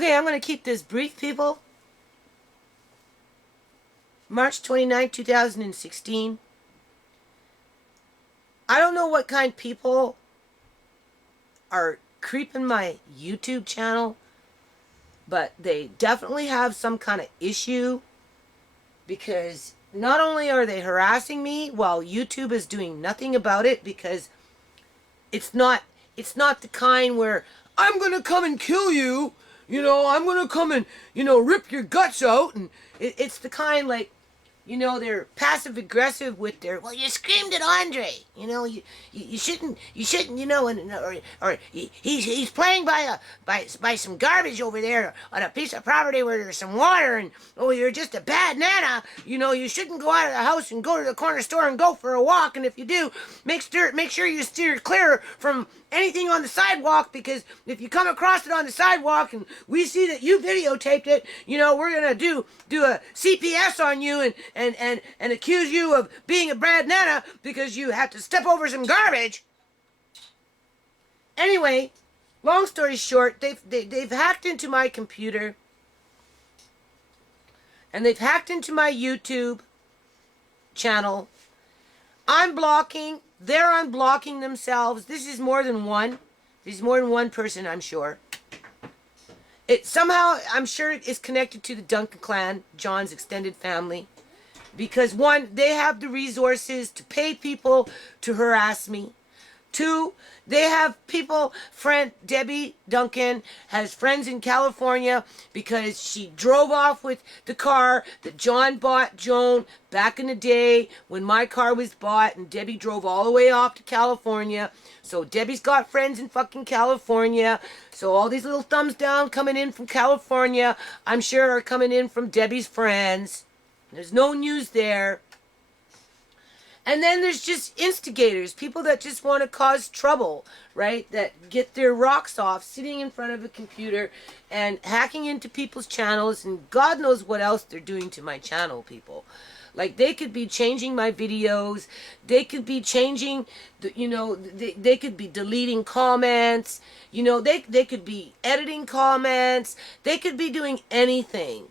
Okay, I'm going to keep this brief, people. March 29, 2016. I don't know what kind of people are creeping my YouTube channel, but they definitely have some kind of issue, because not only are they harassing me while YouTube is doing nothing about it, because it's not the kind where I'm going to come and kill you, I'm going to come and, rip your guts out. And it's the kind like, they're passive aggressive with their, well, you screamed at Andre, you shouldn't, or he's playing by some garbage over there on a piece of property where there's some water, and, oh, you're just a bad nana, you shouldn't go out of the house and go to the corner store and go for a walk, and if you do, make sure you steer clear from anything on the sidewalk, because if you come across it on the sidewalk and we see that you videotaped it, we're gonna do a CPS on you and accuse you of being a bad nana because you had to step over some garbage. Anyway, long story short, they've hacked into my computer, and they've hacked into my YouTube channel. I'm blocking. They're unblocking themselves. This is more than one. There's more than one person, I'm sure. It somehow, I'm sure it is connected to the Duncan clan, John's extended family. Because one, they have the resources to pay people to harass me. Two, they have people, friend Debbie Duncan has friends in California because she drove off with the car that John bought Joan back in the day when my car was bought, and Debbie drove all the way off to California. So Debbie's got friends in fucking California. So all these little thumbs down coming in from California, I'm sure are coming in from Debbie's friends. There's no news there. And then there's just instigators, people that just want to cause trouble, right? That get their rocks off sitting in front of a computer and hacking into people's channels, and God knows what else they're doing to my channel, people. Like, they could be changing my videos, they could be changing, they could be deleting comments, they could be editing comments, they could be doing anything.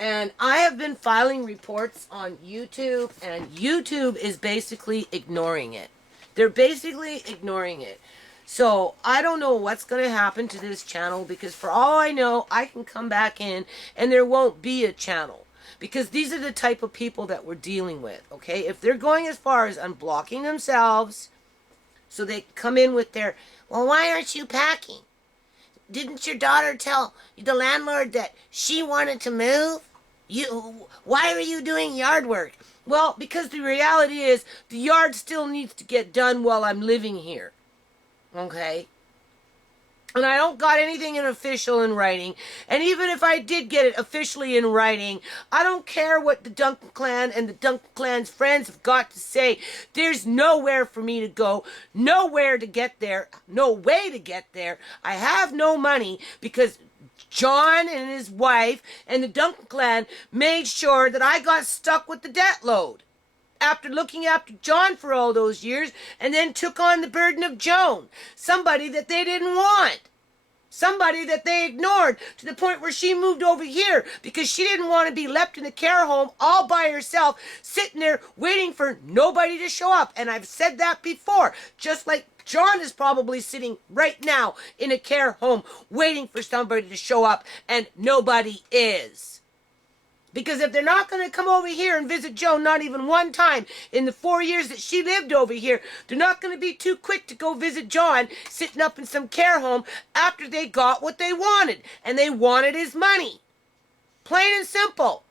And I have been filing reports on YouTube, and YouTube is basically ignoring it. They're basically ignoring it. So I don't know what's going to happen to this channel, because for all I know, I can come back in and there won't be a channel. Because these are the type of people that we're dealing with, okay? If they're going as far as unblocking themselves, so they come in with their, well, why aren't you packing? Didn't your daughter tell the landlord that she wanted to move? Why are you doing yard work? Well, because the reality is the yard still needs to get done while I'm living here. Okay? And I don't got anything official in writing. And even if I did get it officially in writing, I don't care what the Duncan clan and the Duncan clan's friends have got to say. There's nowhere for me to go, nowhere to get there, no way to get there. I have no money because John and his wife and the Duncan clan made sure that I got stuck with the debt load after looking after John for all those years, and then took on the burden of Joan, somebody that they didn't want, somebody that they ignored, to the point where she moved over here because she didn't want to be left in a care home all by herself, sitting there waiting for nobody to show up. And I've said that before, just like John is probably sitting right now in a care home waiting for somebody to show up, and nobody is. Because if they're not going to come over here and visit Joan, not even one time in the 4 years that she lived over here, they're not going to be too quick to go visit John sitting up in some care home after they got what they wanted. And they wanted his money. Plain and simple.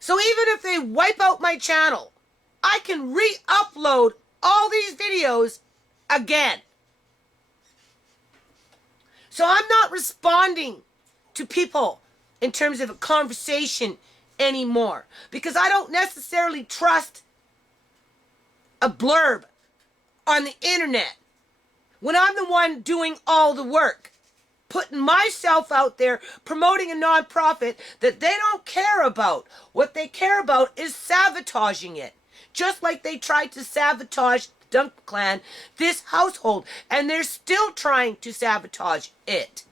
So even if they wipe out my channel, I can re-upload all these videos again. So I'm not responding to people in terms of a conversation anymore, because I don't necessarily trust a blurb on the internet when I'm the one doing all the work, putting myself out there, promoting a nonprofit that they don't care about. What they care about is sabotaging it, just like they tried to sabotage Duncan clan, this household, and they're still trying to sabotage it.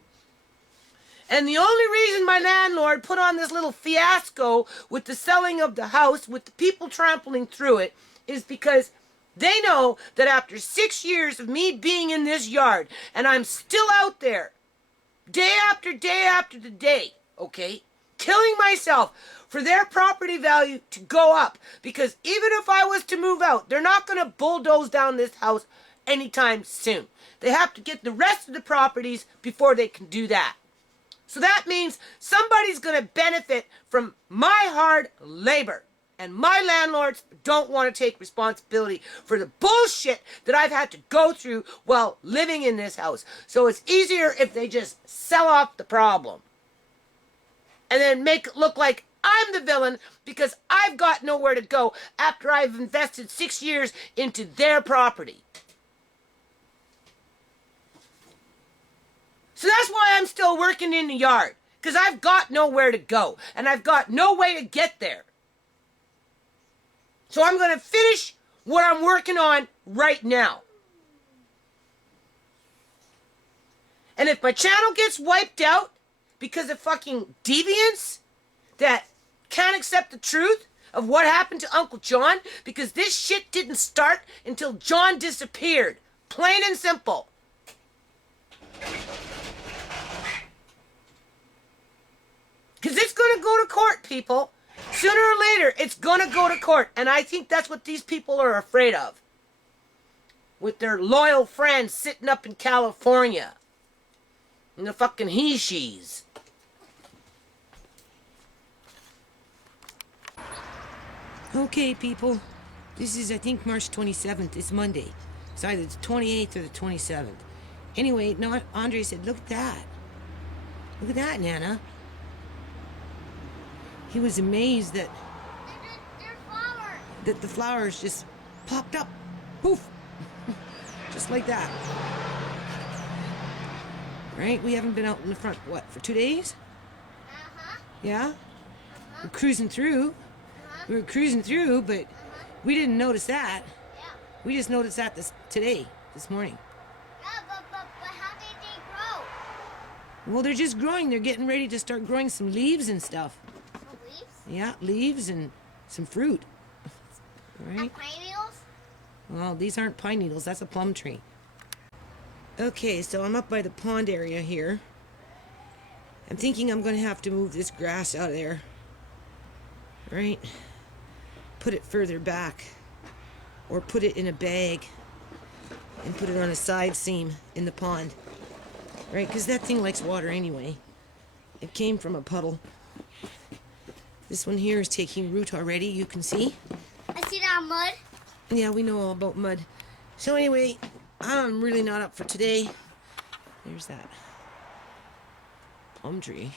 And the only reason my landlord put on this little fiasco with the selling of the house, with the people trampling through it, is because they know that after 6 years of me being in this yard, and I'm still out there, day after day after the day, okay, killing myself for their property value to go up. Because even if I was to move out, they're not going to bulldoze down this house anytime soon. They have to get the rest of the properties before they can do that. So that means somebody's going to benefit from my hard labor. And my landlords don't want to take responsibility for the bullshit that I've had to go through while living in this house. So it's easier if they just sell off the problem. And then make it look like I'm the villain because I've got nowhere to go after I've invested 6 years into their property. So that's why I'm still working in the yard. Because I've got nowhere to go. And I've got no way to get there. So I'm going to finish what I'm working on right now. And if my channel gets wiped out because of fucking deviants that can't accept the truth of what happened to Uncle John, because this shit didn't start until John disappeared. Plain and simple. Because it's going to go to court, people. Sooner or later, it's going to go to court. And I think that's what these people are afraid of. With their loyal friends sitting up in California. And the fucking he-she's. Okay, people. This is, I think, March 27th. It's Monday. It's either the 28th or the 27th. Anyway, no, Andre said, look at that. Look at that, Nana. He was amazed that the flowers just popped up. Poof. Just like that. Right? We haven't been out in the front, what, for 2 days? Uh-huh. Yeah? Uh-huh. We're cruising through. Uh-huh. We were cruising through, but we didn't notice that. Yeah. We just noticed that this morning. Yeah, but how did they grow? Well, they're just growing. They're getting ready to start growing some leaves and stuff. Leaves? Yeah, leaves and some fruit. Right? Pine needles? Well, these aren't pine needles. That's a plum tree. Okay, so I'm up by the pond area here. I'm thinking I'm going to have to move this grass out of there. Right? Put it further back. Or put it in a bag. And put it on a side seam in the pond. Right? Because that thing likes water anyway. It came from a puddle. This one here is taking root already, you can see. I see that mud. Yeah, we know all about mud. So anyway, I'm really not up for today. There's that plum tree.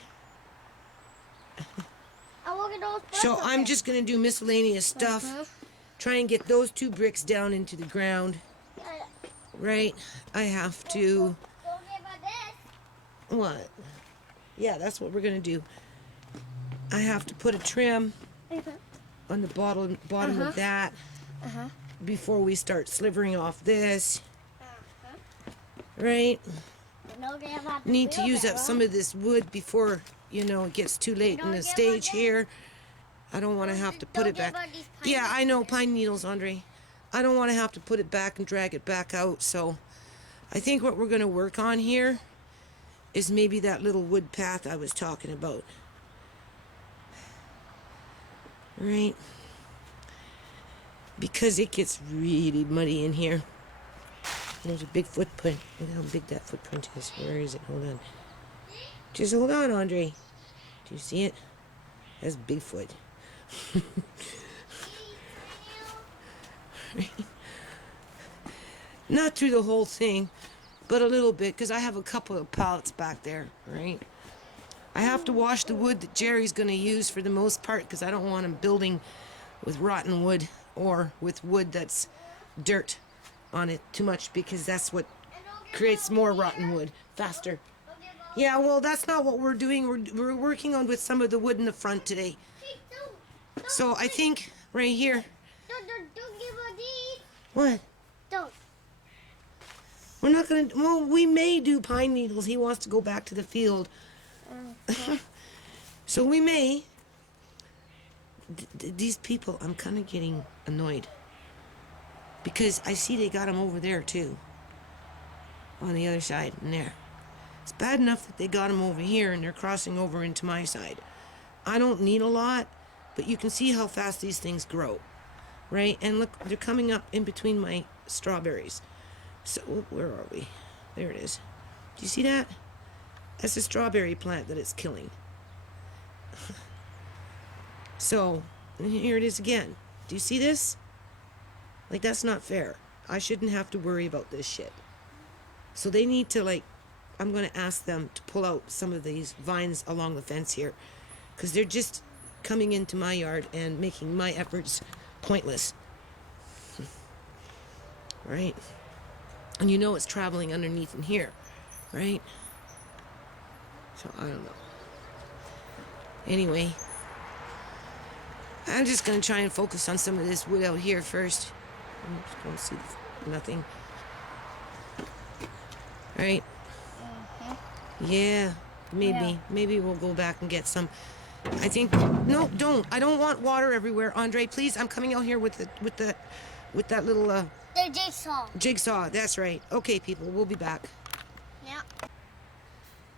Oh, look at those So I'm just going to do miscellaneous stuff. Try and get those 2 bricks down into the ground. Right? I have to... Don't give her this. What? Yeah, that's what we're going to do. I have to put a trim on the bottom of that before we start slivering off this. Right? Need to use up some of this wood before, you know, it gets too late in the stage here. I don't want to have to put it back. Yeah, I know, pine needles, Andre. I don't want to have to put it back and drag it back out, so I think what we're going to work on here is maybe that little wood path I was talking about. Right? Because it gets really muddy in here. There's a big footprint. Look how big that footprint is. Where is it? Hold on. Just hold on, Andre. Do you see it? That's Bigfoot. Not through the whole thing, but a little bit, because I have a couple of pallets back there, right? I have to wash the wood that Jerry's going to use for the most part, because I don't want him building with rotten wood or with wood that's dirt on it too much, because that's what creates more rotten wood faster. Yeah, well, that's not what we're doing. We're working on with some of the wood in the front today. So I think right here. Don't give her these. What? The We're not gonna, well, we may do pine needles. He wants to go back to the field. So we may. These people, I'm kind of getting annoyed. Because I see they got them over there too. On the other side, and there. It's bad enough that they got them over here and they're crossing over into my side. I don't need a lot, but you can see how fast these things grow. Right? And look, they're coming up in between my strawberries. So, where are we? There it is. Do you see that? That's a strawberry plant that it's killing. So, here it is again. Do you see this? Like, that's not fair. I shouldn't have to worry about this shit. So they need to, like, I'm going to ask them to pull out some of these vines along the fence here. Because they're just coming into my yard and making my efforts pointless. Right? And you know it's traveling underneath in here. Right? So, I don't know. Anyway, I'm just going to try and focus on some of this wood out here first. I'm just going to see nothing. Right? Yeah, maybe. Yeah. Maybe we'll go back and get some. I think, no, don't. I don't want water everywhere, Andre. Please, I'm coming out here with that little The jigsaw. Jigsaw, that's right. Okay, people, we'll be back. Yeah.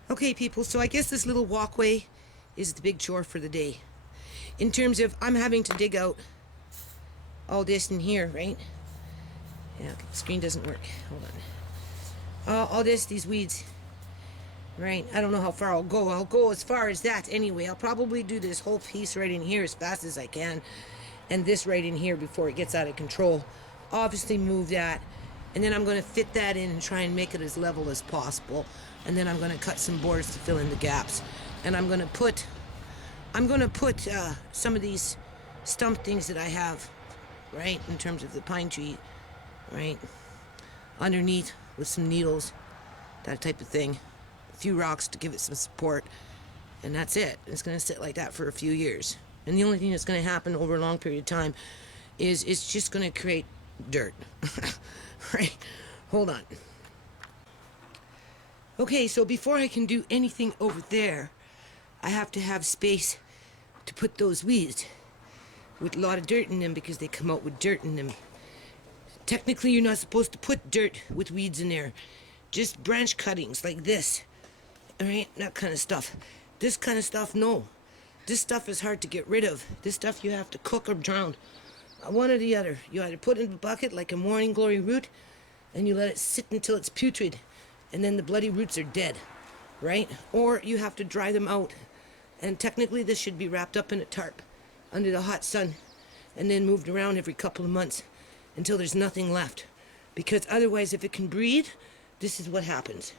Okay, people, so I guess this little walkway is the big chore for the day. In terms of, I'm having to dig out all this in here, right? Yeah, the screen doesn't work. Hold on. All this, these weeds. Right, I don't know how far I'll go. I'll go as far as that anyway. I'll probably do this whole piece right in here as fast as I can. And this right in here before it gets out of control. Obviously move that. And then I'm going to fit that in and try and make it as level as possible. And then I'm going to cut some boards to fill in the gaps. And I'm going to put some of these stump things that I have, right, in terms of the pine tree, right, underneath with some needles, that type of thing. A few rocks to give it some support, and that's it. It's going to sit like that for a few years. And the only thing that's going to happen over a long period of time is it's just going to create dirt. Right? Hold on. Okay, so before I can do anything over there, I have to have space to put those weeds with a lot of dirt in them because they come out with dirt in them. Technically, you're not supposed to put dirt with weeds in there. Just branch cuttings like this. Alright, that kind of stuff. This kind of stuff, no. This stuff is hard to get rid of. This stuff you have to cook or drown. One or the other. You either put it in a bucket like a morning glory root, and you let it sit until it's putrid, and then the bloody roots are dead. Right? Or you have to dry them out. And technically this should be wrapped up in a tarp under the hot sun and then moved around every couple of months until there's nothing left. Because otherwise, if it can breathe, this is what happens.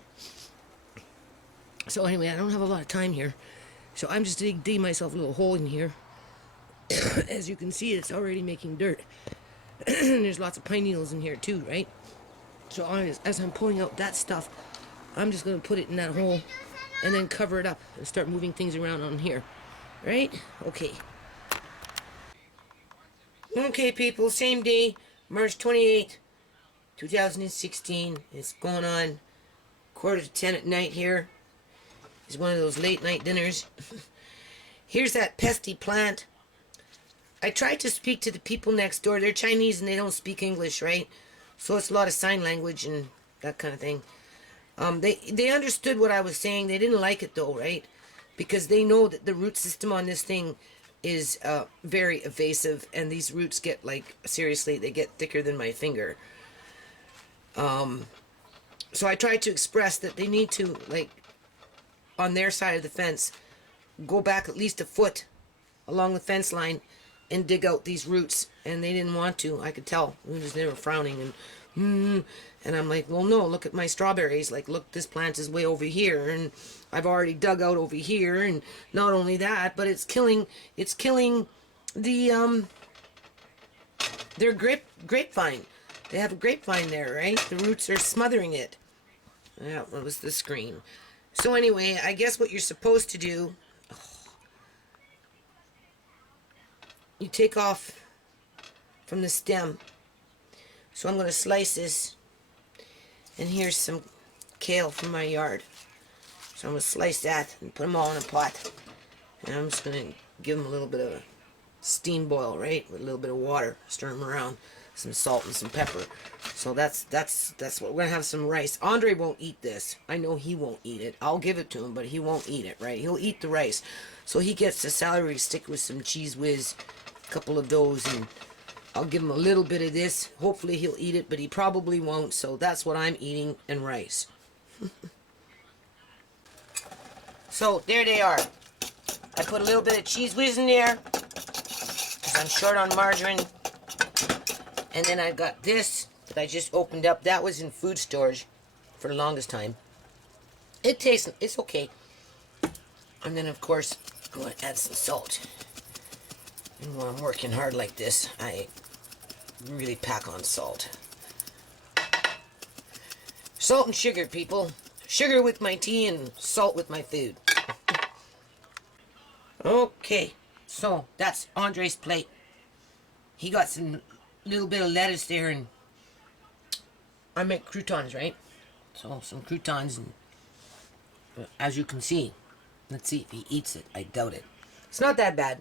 So anyway, I don't have a lot of time here. So I'm just digging myself a little hole in here. As you can see, it's already making dirt. There's lots of pine needles in here too, right? So as I'm pulling out that stuff, I'm just going to put it in that hole and then cover it up and start moving things around on here. Right? Okay. Okay, people, same day, March 28th, 2016. It's going on 9:45 at night here. It's one of those late night dinners. Here's that pesky plant. I tried to speak to the people next door. They're Chinese and they don't speak English, right? So it's a lot of sign language and that kind of thing. They understood what I was saying. They didn't like it though, right? Because they know that the root system on this thing is very evasive, and these roots get, like, seriously, they get thicker than my finger. So I tried to express that they need to, like, on their side of the fence, go back at least a foot along the fence line and dig out these roots, and they didn't want to. I could tell. They were frowning and I'm like, well, no, look at my strawberries. Like, look, this plant is way over here, and I've already dug out over here, and not only that, but it's killing the their grapevine. They have a grapevine there, right? The roots are smothering it. Yeah, that was the screen. So anyway, I guess what you're supposed to do, you take off from the stem. So I'm going to slice this And here's some kale from my yard. So I'm going to slice that and put them all in a pot. And I'm just going to give them a little bit of a steam boil, right? With a little bit of water. Stir them around. Some salt and some pepper. So that's what we're going to have. Some rice. Andre won't eat this. I know he won't eat it. I'll give it to him, but he won't eat it, right? He'll eat the rice. So he gets the celery stick with some cheese whiz. A couple of those, and I'll give him a little bit of this. Hopefully he'll eat it, but he probably won't. So that's what I'm eating, and rice. So there they are. I put a little bit of cheese whiz in there because I'm short on margarine. And then I've got this that I just opened up. That was in food storage for the longest time. It tastes, it's okay. And then, of course, I'm going to add some salt. And when I'm working hard like this, I really pack on salt. Salt and sugar, people. Sugar with my tea and salt with my food. Okay, so that's Andre's plate. He got some little bit of lettuce there, and I make croutons, right? So some croutons, and as you can see, let's see if he eats it. I doubt it. It's not that bad.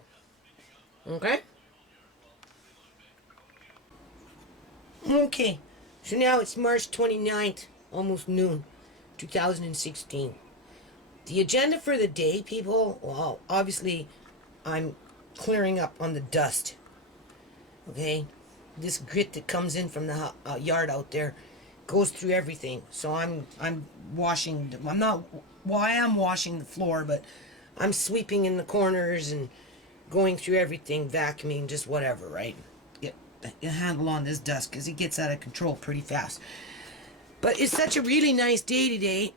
Okay? Okay, so now it's March 29th, almost noon, 2016. The agenda for the day, people, well, obviously, I'm clearing up on the dust. Okay? This grit that comes in from the yard out there goes through everything. So I'm washing, I'm not, well, I am washing the floor, but I'm sweeping in the corners and going through everything, vacuuming, just whatever, right? Get a handle on this dust because it gets out of control pretty fast. But it's such a really nice day today.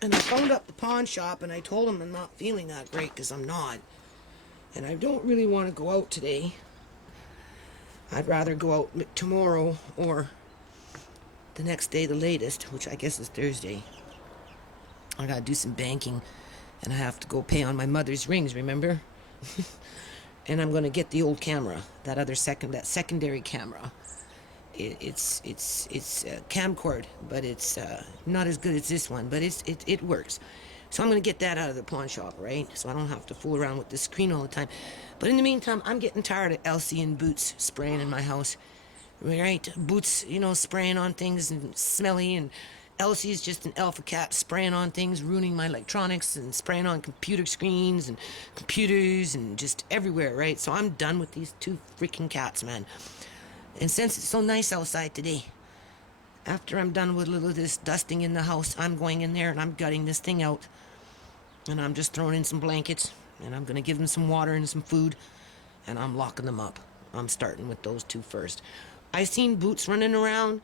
And I phoned up the pawn shop and I told them I'm not feeling that great because I'm not. And I don't really want to go out today. I'd rather go out tomorrow or the next day, the latest, which I guess is Thursday. I gotta do some banking and I have to go pay on my mother's rings, remember? And I'm gonna get the old camera, that secondary camera. It's a camcord, but it's not as good as this one, but it works. So I'm gonna get that out of the pawn shop, right? So I don't have to fool around with the screen all the time. But in the meantime, I'm getting tired of Elsie and Boots spraying in my house, right? Boots, spraying on things and smelly, and Elsie's just an alpha cat spraying on things, ruining my electronics and spraying on computer screens and computers and just everywhere, right? So I'm done with these two freaking cats, man. And since it's so nice outside today, after I'm done with a little of this dusting in the house, I'm going in there and I'm gutting this thing out. And I'm just throwing in some blankets. And I'm going to give them some water and some food. And I'm locking them up. I'm starting with those two first. I seen Boots running around.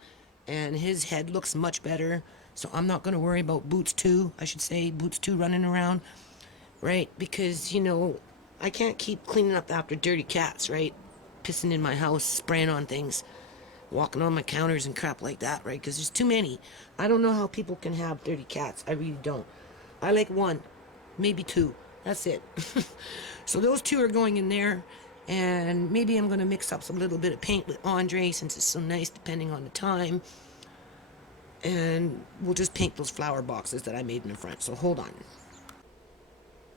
And his head looks much better. So I'm not going to worry about Boots 2. I should say Boots 2 running around. Right? Because, I can't keep cleaning up after dirty cats, right? Pissing in my house, spraying on things, walking on my counters and crap like that, right? Because there's too many. I don't know how people can have dirty cats. I really don't. I like one, maybe two. That's it. So those two are going in there, and maybe I'm going to mix up some little bit of paint with Andre since it's so nice, depending on the time. And we'll just paint those flower boxes that I made in the front. So hold on.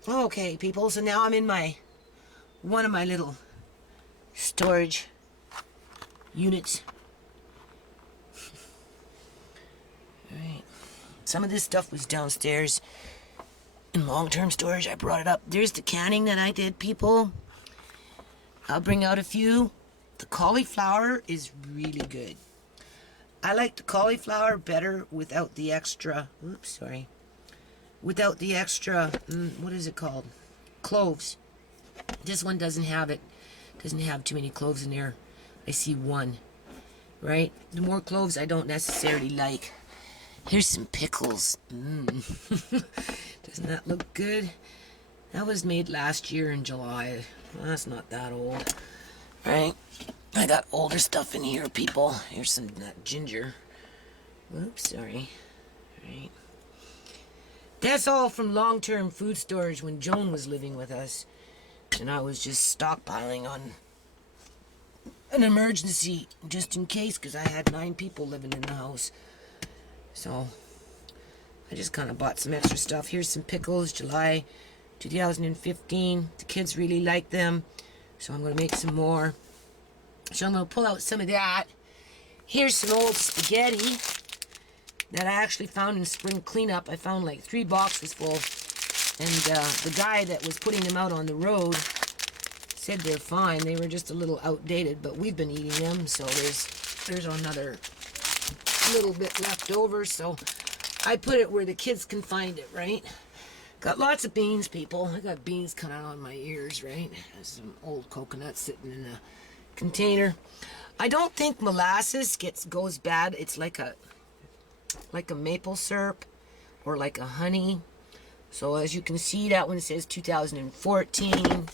Okay, people. So now I'm in one of my little storage units. Alright. Some of this stuff was downstairs in long-term storage. I brought it up. There's the canning that I did, people. I'll bring out a few. The cauliflower is really good. I like the cauliflower better without the extra, without the extra, what is it called? Cloves. This one doesn't have it. Doesn't have too many cloves in there. I see one, right? The more cloves I don't necessarily like. Here's some pickles. Doesn't that look good? That was made last year in July. Well, that's not that old, right? I got older stuff in here, people. Here's some ginger. Oops, sorry. Right. That's all from long-term food storage when Joan was living with us. And I was just stockpiling on an emergency, just in case, because I had 9 people living in the house. So I just kind of bought some extra stuff. Here's some pickles, July 2015. The kids really like them, so I'm going to make some more. So I'm going to pull out some of that. Here's some old spaghetti that I actually found in spring cleanup. I found like 3 boxes full, and the guy that was putting them out on the road said they're fine. They were just a little outdated, but we've been eating them, so there's another little bit left over, so I put it where the kids can find it, right? Got lots of beans, people. I got beans coming out on my ears, right? There's some old coconuts sitting in the container. I don't think molasses goes bad. It's like a maple syrup or like a honey. So as you can see, that one says 2014.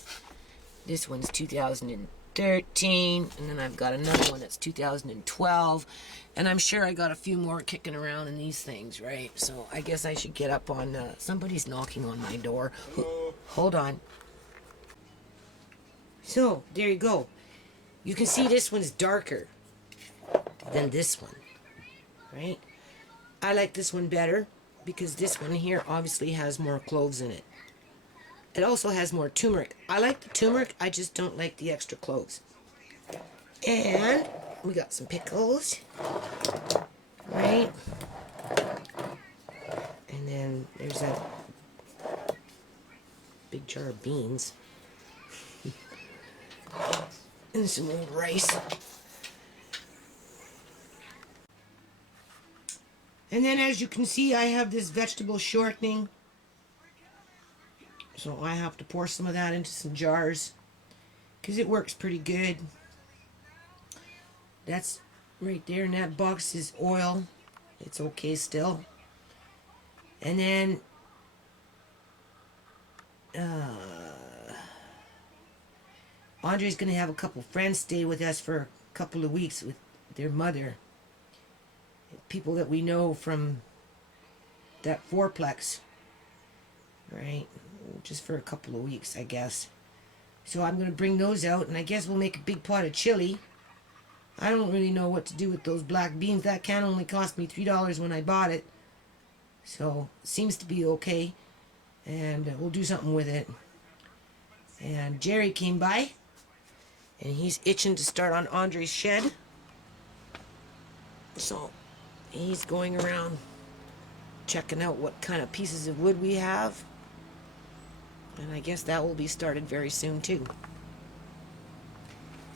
This one's 2013, and then I've got another one that's 2012, and I'm sure I got a few more kicking around in these things, right? So I guess I should get up on, somebody's knocking on my door. Hold on. So, there you go. You can see this one's darker than this one, right? I like this one better because this one here obviously has more cloves in it. It also has more turmeric. I like the turmeric, I just don't like the extra cloves. And we got some pickles, right? And then there's that big jar of beans. And some old rice. And then as you can see, I have this vegetable shortening. So I have to pour some of that into some jars because it works pretty good. That's right there in that box is oil. It's okay still. And then Andre's going to have a couple friends stay with us for a couple of weeks with their mother. People that we know from that fourplex. Right? Just for a couple of weeks, I guess. So I'm going to bring those out, and I guess we'll make a big pot of chili. I don't really know what to do with those black beans. That can only cost me $3 when I bought it. So, seems to be okay. And we'll do something with it. And Jerry came by, and he's itching to start on Andre's shed. So, he's going around checking out what kind of pieces of wood we have. And I guess that will be started very soon too.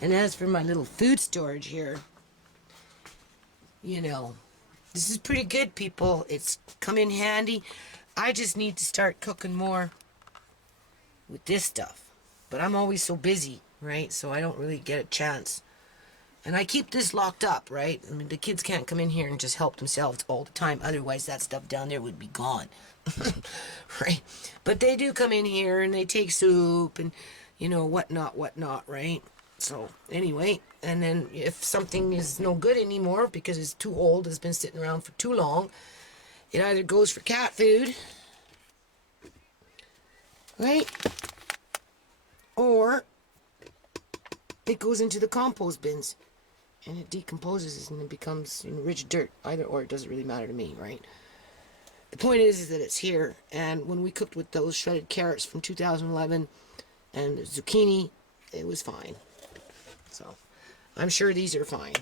And as for my little food storage here, you know, this is pretty good, people. It's come in handy. I just need to start cooking more with this stuff. But I'm always so busy, right? So I don't really get a chance. And I keep this locked up, right? I mean, the kids can't come in here and just help themselves all the time. Otherwise, that stuff down there would be gone. Right? But they do come in here and they take soup and, you know, whatnot, right? So, anyway, and then if something is no good anymore because it's too old, it's been sitting around for too long, it either goes for cat food, right? Or it goes into the compost bins and it decomposes and it becomes, you know, rich dirt. Either or, it doesn't really matter to me, right? The point is that it's here, and when we cooked with those shredded carrots from 2011 and zucchini, it was fine. So, I'm sure these are fine.